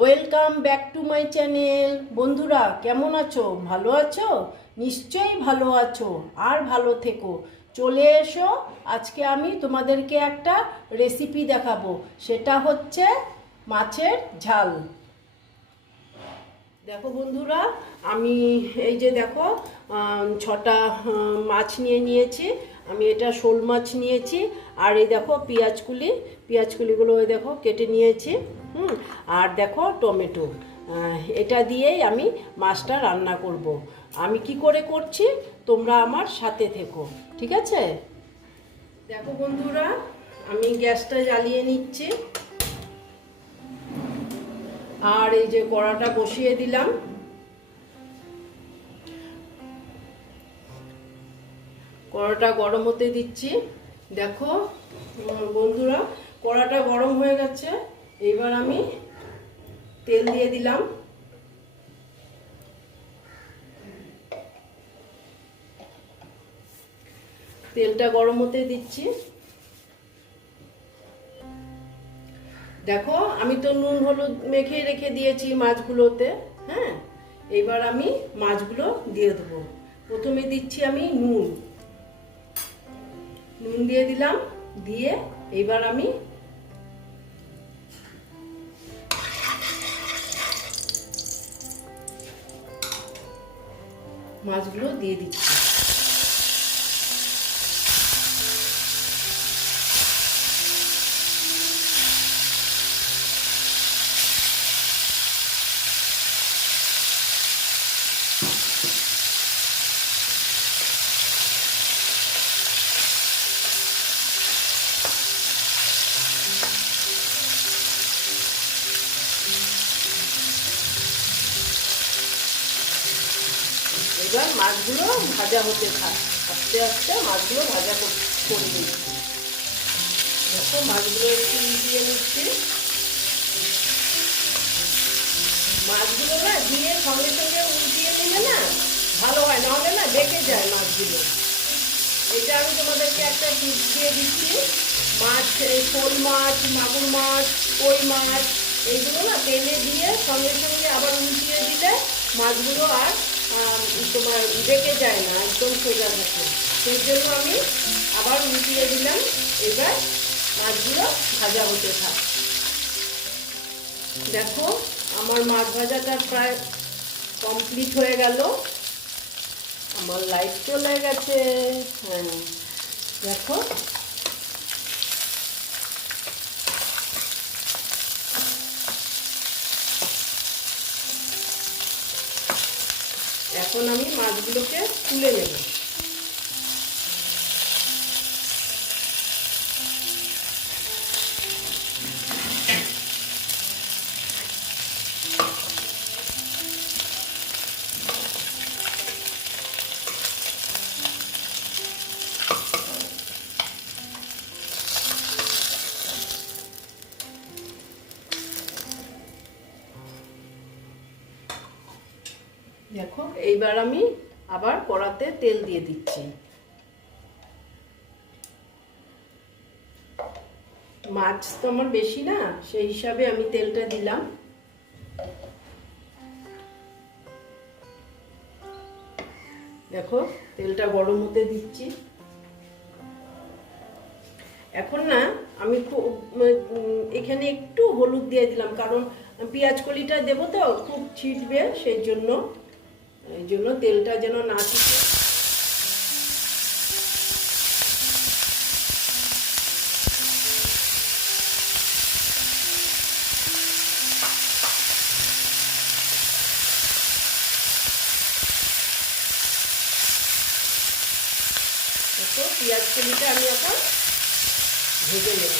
Welcome back to my channel বন্ধুরা, কেমন আছো? ভালো আছো? নিশ্চয়ই ভালো আছো। আর ভালো থেকো। চলে এসো। আজকে আমি তোমাদেরকে একটা রেসিপি দেখাবো। সেটা হচ্ছে মাছের ঝাল। দেখো বন্ধুরা, আমি এই যে দেখো ছটা মাছ নিয়ে নিয়েছি। আমি এটা শোল মাছ নিয়েছি। আর এই দেখো, পেঁয়াজকুলি। পেঁয়াজকুলিগুলো ওই দেখো কেটে নিয়েছি। হুম, আর দেখো টমেটো। এটা দিয়েই আমি মাছটা রান্না করব। আমি কি করে করছি? তোমরা আমার সাথে থেকো, ঠিক আছে? দেখো বন্ধুরা, আমি গ্যাসটা জ্বালিয়ে নিচ্ছি। আর এই যে কড়াটা বসিয়ে দিলাম। কড়াটা গরম হতে দিচ্ছি। দেখো, বন্ধুরা, কড়াটা গরম হয়ে গেছে। এবার আমি তেল দিয়ে দিলাম। তেলটা গরম হতে দিচ্ছি। দেখো, আমি তো নুন, হলুদ মেখে রেখে দিয়েছি মাছগুলোতে হ্যাঁ? এবার আমি মাছগুলো দিয়ে দেবো। প্রথমে দিচ্ছি আমি নুন। নুন দিয়ে দিলাম, দিয়ে এবার আমি মাছগুলো দিয়ে দিচ্ছি। এবার মাছগুলো ভাজা হতে থাক। আস্তে আস্তে মাছগুলো ভাজা করে নিচ্ছি দেখো মাছগুলো একটু উল্টিয়ে নিচ্ছি। মাছগুলো না দিয়ে সঙ্গে সঙ্গে উল্টিয়ে নিলে না ভালো হয়, নাহলে না বেঁকে যায় মাছগুলো। এটা আমি তোমাদেরকে একটা টিপস দিয়ে দিচ্ছি। মাছ শোল মাছ, মাগুর মাছ, কই মাছ, এইগুলো না তেলে দিয়ে সঙ্গে সঙ্গে আবার উল্টিয়ে দিলে মাছগুলো আর তোমার বেঁকে যায় না, একদম সোজা থাকে। সেই জন্য আমি আবার উল্টিয়ে দিলাম, এবার মাছগুলো ভাজা হতে থাক। দেখো, আমার মাছ ভাজাটা প্রায় কমপ্লিট হয়ে গেল। আমার লাইট চলে গেছে। হ্যাঁ দেখো। এখন আমি মাছগুলোকে তুলে নেব। এইবার আমি আবার কড়াতে তেল দিয়ে দিচ্ছি। মাছ তো আমার বেশি না, সেই হিসাবে আমি তেলটা দিলাম। দেখো, তেলটা গরম হতে দিচ্ছি। এখন না, আমি খুব এখানে একটু হলুদ দিয়ে দিলাম, কারণ পেঁয়াজ কলিটা দেবো তো, খুব ছিটবে, সেই জন্য এই জন্য তেলটা যেন না দেখো, পেঁয়াজ কলিটা আমি এখন ভেজে নেব।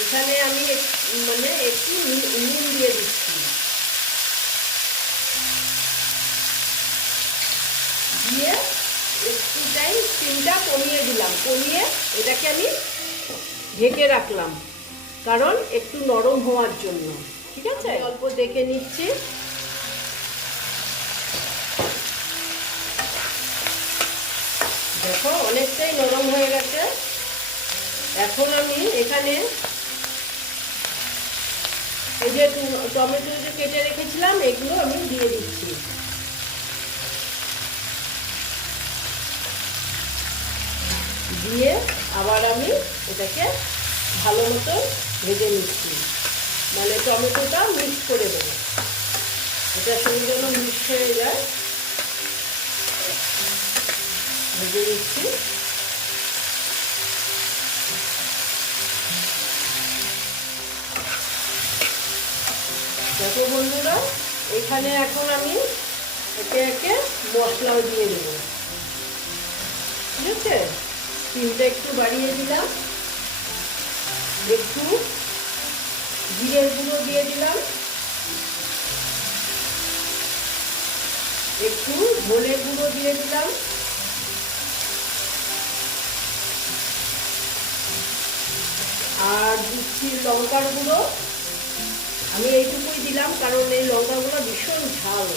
এখানে আমি এক- মানে একটু নুন দিয়ে দিচ্ছি। দিয়ে একটু টাইম স্টিমটা কমিয়ে দিলাম। কমিয়ে এটাকে আমি ঢেকে রাখলাম। কারণ একটু নরম হওয়ার জন্য। ঠিক আছে? অল্প দেখে নিচ্ছি। দেখো অনেকটাই নরম হয়ে গেছে। এখন আমি এখানে এই যে টমেটো যে কেটে রেখেছিলাম, এগুলো আমি দিয়ে দিচ্ছি। দিয়ে আবার আমি এটাকে ভালো মতো ভেজে নিচ্ছি। মানে টমেটোটা মিক্স করে দেবো। এটা সঙ্গে যেন মিক্স হয়ে যায়। ভেজে নিচ্ছি। দেখো বন্ধুরা, এখানে এখন আমি একে একে মশলাও দিয়ে দেব। ঠিক আছে? স্টিমটা একটু বাড়িয়ে দিলাম। একটু জিরে গুঁড়ো দিয়ে দিলাম। একটু ধনের গুঁড়ো দিয়ে দিলাম। আর দিচ্ছি লঙ্কার গুঁড়ো। আমি এইটুকুই দিলাম, কারণ এই লঙ্কাগুলো ভীষণ ঝাল।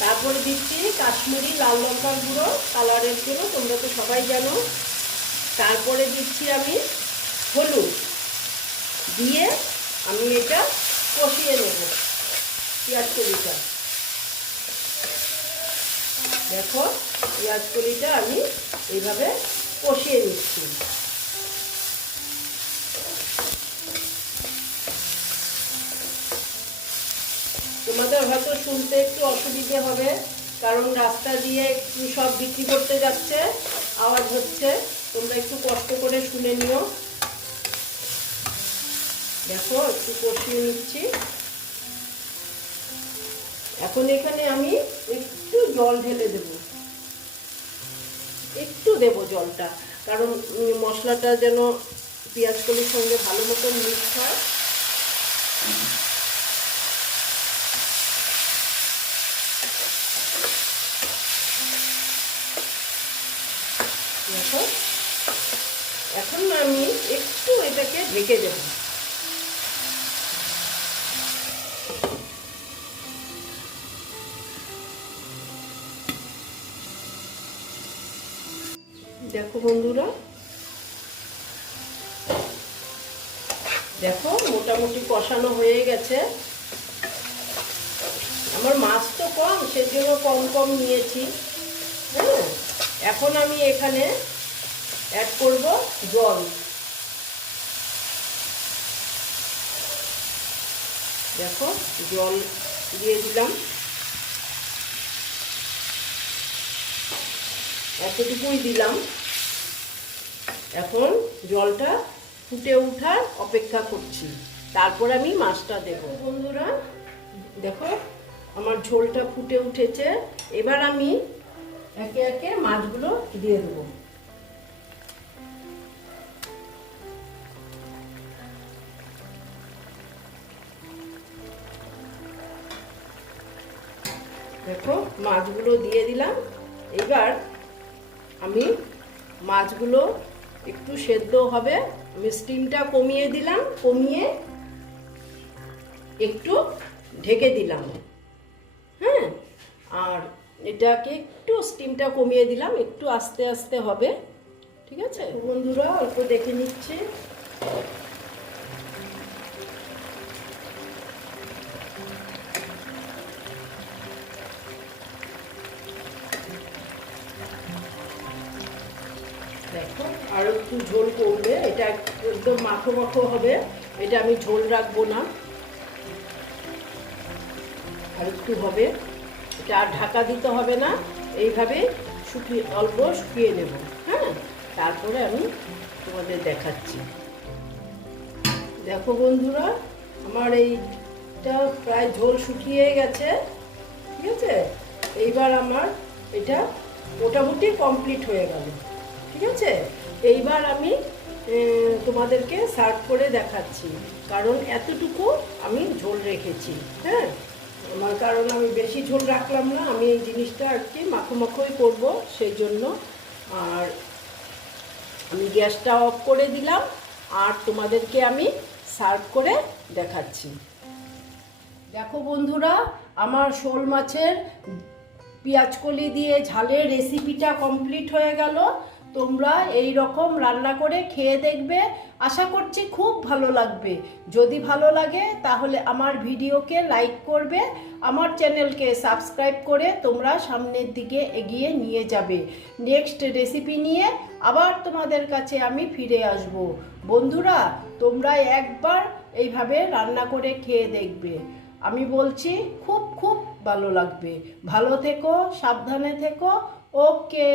তারপরে দিচ্ছি কাশ্মীরি লাল লঙ্কার গুঁড়ো, কালারের জন্য, তোমরা তো সবাই জানো। তারপরে দিচ্ছি আমি হলুদ। দিয়ে আমি এটা কষিয়ে নেব পেঁয়াজ কলিটা। দেখো, পেঁয়াজ কলিটা আমি এইভাবে কষিয়ে নিচ্ছি। তোমাদের হয়তো শুনতে একটু অসুবিধে হবে, কারণ রাস্তা দিয়ে একটু সব বিক্রি করতে যাচ্ছে, আওয়াজ হচ্ছে, তোমরা একটু কষ্ট করে শুনে নিও। দেখো, একটু কষিয়ে নিচ্ছি। এখন এখানে আমি একটু জল ঢেলে দেব। একটু দেব জলটা, কারণ মশলাটা যেন পেঁয়াজ কলির সঙ্গে ভালো মতন মিক্স হয়। দেখো। এখন আমি একটু এটাকে ঢেকে দেব। দেখো বন্ধুরা। দেখো, মোটামুটি কষানো হয়ে গেছে। আমার মাছ তো কম, সেজন্য কম কম নিয়েছি। হ্যাঁ? এখন আমি এখানে অ্যাড করব জল। দেখো, জল দিয়ে দিলাম। এতটুকুই দিলাম। এখন জলটা ফুটে ওঠার অপেক্ষা করছি। তারপর আমি মাছটা দেবো। বন্ধুরা, দেখো, আমার ঝোলটা ফুটে উঠেছে। এবার আমি একে একে মাছগুলো দিয়ে দেবো। দেখো, মাছগুলো দিয়ে দিলাম। এবার আমি মাছগুলো একটু সেদ্ধ হবে। আমি স্টিমটা কমিয়ে দিলাম, কমিয়ে একটু ঢেকে দিলাম। হ্যাঁ? আর এটাকে একটু স্টিমটা কমিয়ে দিলাম, একটু আস্তে আস্তে হবে, ঠিক আছে? বন্ধুরা, অল্প দেখে নিচ্ছে। দেখো, আর একটু ঝোল কমবে, এটা একদম মাখো মাখো হবে, এটা আমি ঝোল রাখব না। আর একটু হবে। আর ঢাকা দিতে হবে না। এইভাবে শুকিয়ে, অল্প শুকিয়ে নেব। হ্যাঁ? তারপরে আমি তোমাদের দেখাচ্ছি। দেখো বন্ধুরা, আমার এইটা প্রায় ঝোল শুকিয়ে গেছে। ঠিক আছে? এইবার আমার এটা মোটামুটি কমপ্লিট হয়ে গেল। ঠিক আছে? এইবার আমি তোমাদেরকে সার্ভ করে দেখাচ্ছি। কারণ এতটুকু আমি ঝোল রেখেছি। হ্যাঁ? কারণ আমি বেশি ঝোল রাখলাম না, আমি এই জিনিসটা আর কি মাখো মাখোই করব সেই জন্য আর আমি গ্যাসটা অফ করে দিলাম, আর তোমাদেরকে আমি সার্ভ করে দেখাচ্ছি। দেখো বন্ধুরা, আমার শোল মাছের পেঁয়াজকলি দিয়ে ঝালের রেসিপিটা কমপ্লিট হয়ে গেল। তোমরা এই রকম রান্না করে খেয়ে দেখবে। আশা করছি খুব ভালো লাগবে। যদি ভালো লাগে, তাহলে আমার ভিডিওকে লাইক করবে, আমার চ্যানেলকে সাবস্ক্রাইব করে তোমরা সামনের দিকে এগিয়ে নিয়ে যাবে। নেক্সট রেসিপি নিয়ে আবার তোমাদের কাছে আমি ফিরে আসব। বন্ধুরা, তোমরা একবার এইভাবে রান্না করে খেয়ে দেখবে। আমি বলছি, খুব খুব ভালো লাগবে। ভালো থেকো, সাবধানে থেকো। ওকে।